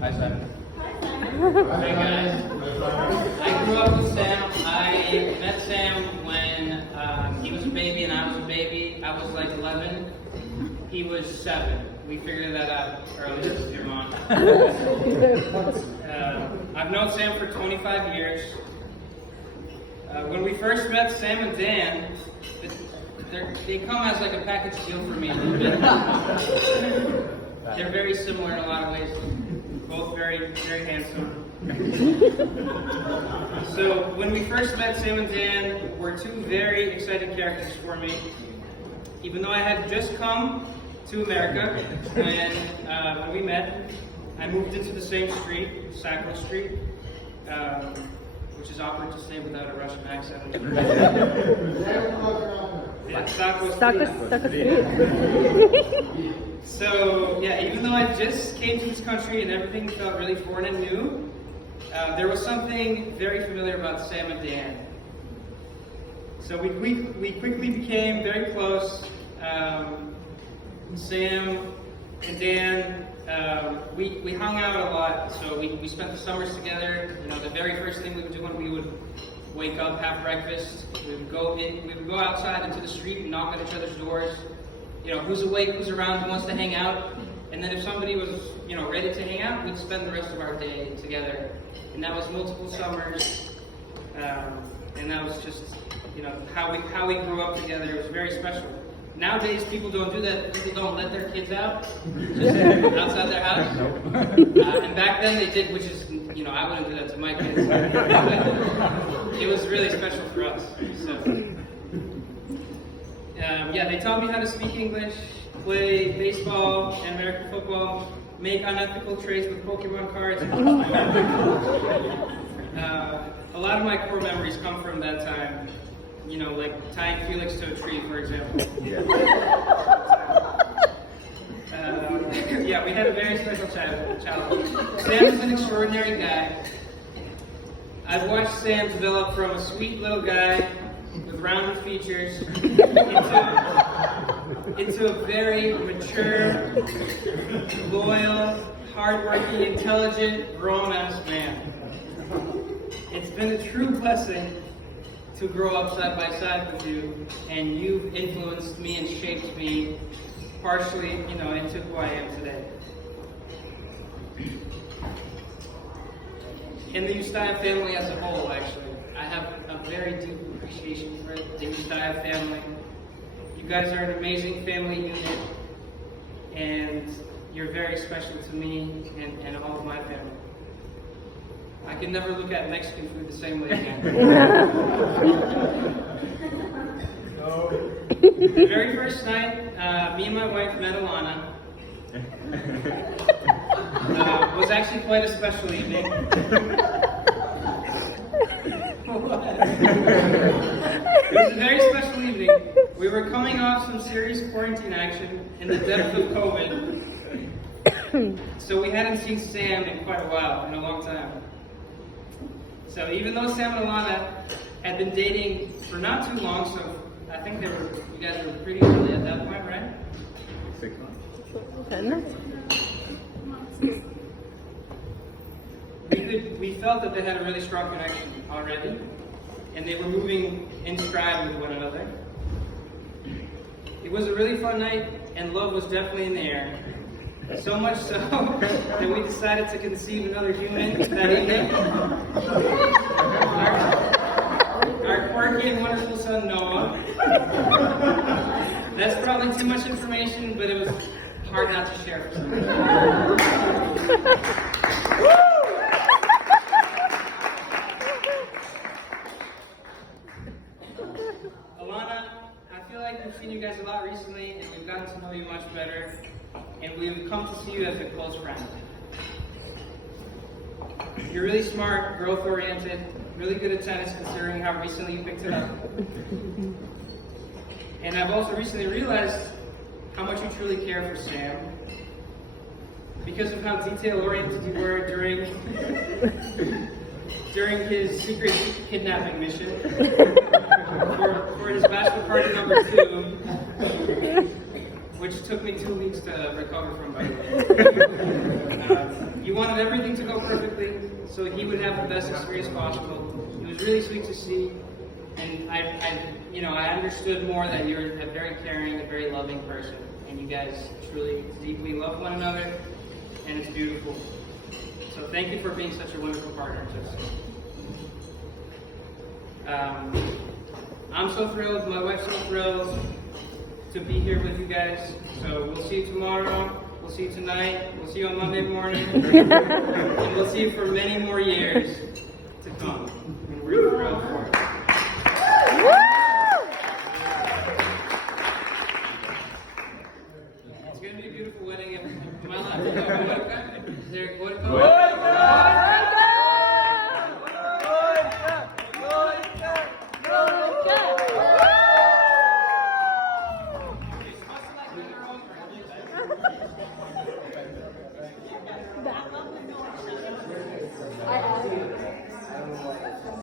Hi, Sam. Hey, guys. I grew up with Sam. I met Sam when he was a baby and I was a baby. I was like 11. He was 7. We figured that out earlier with your mom. I've known Sam for 25 years. When we first met Sam and Dan, they come as like a package deal for me a little bit. They're very similar in a lot of ways. Both very, very handsome. So when we first met, Sam and Dan were 2 very exciting characters for me. Even though I had just come to America, and when we met, I moved into the same street, Sackville Street, which is awkward to say without a Russian accent. Yeah, Sackville Street. So, yeah, even though I just came to this country and everything felt really foreign and new, there was something very familiar about Sam and Dan. So we quickly became very close. Sam and Dan, we hung out a lot, so we spent the summers together. You know, the very first thing we would do when we would wake up, have breakfast, we would go outside into the street and knock on each other's doors. You know, who's awake, who's around, who wants to hang out. And then if somebody was, you know, ready to hang out, we'd spend the rest of our day together. And that was multiple summers. And that was just, you know, how we grew up together. It was very special. Nowadays, people don't do that. People don't let their kids out, just outside their house. And back then they did, which is, you know, I wouldn't do that to my kids. It was really special for us. So, yeah, they taught me how to speak English, play baseball and American football, make unethical trades with Pokemon cards. A lot of my core memories come from that time. You know, like tying Felix to a tree, for example. Yeah, we had a very special childhood. Sam is an extraordinary guy. I've watched Sam develop from a sweet little guy with rounded features into a very mature, loyal, hardworking, intelligent, grown-ass man. It's been a true blessing to grow up side by side with you, and you've influenced me and shaped me partially, you know, into who I am today. In the Ustaya family as a whole, actually, I have a very deep appreciation for the Ustaya family. You guys are an amazing family unit, and you're very special to me and all of my family. I can never look at Mexican food the same way again. The very first night, me and my wife met Alana. Was actually quite a special evening. It was a very special evening. We were coming off some serious quarantine action in the depth of COVID. So we hadn't seen Sam in quite a while, in a long time. So even though Sam and Alana had been dating for not too long, so I think you guys were pretty early at that point, right? 6 months. We felt that they had a really strong connection already, and they were moving in stride with one another. It was a really fun night, and love was definitely in the air. So much so that we decided to conceive another human that evening. Our quirky and wonderful son, Noah. That's probably too much information, but it was hard not to share for some reason. Alana, I feel like we've seen you guys a lot recently, and we've gotten to know you much better. And we've come to see you as a close friend. You're really smart, growth-oriented, really good at tennis considering how recently you picked it up. And I've also recently realized how much you truly care for Sam because of how detail-oriented you were during his secret kidnapping mission for his bachelor party number 2. Which took me 2 weeks to recover from, by the way. You wanted everything to go perfectly so he would have the best experience possible. It was really sweet to see, and I understood more that you're a very caring, a very loving person, and you guys truly deeply love one another, and it's beautiful. So thank you for being such a wonderful partner to us. I'm so thrilled, my wife's so thrilled to be here with you guys. So we'll see you tomorrow, we'll see you tonight, we'll see you on Monday morning, and we'll see you for many more years to come. And we're thrilled for it. It's going to be a beautiful wedding. Am I allowed to go? Is there what?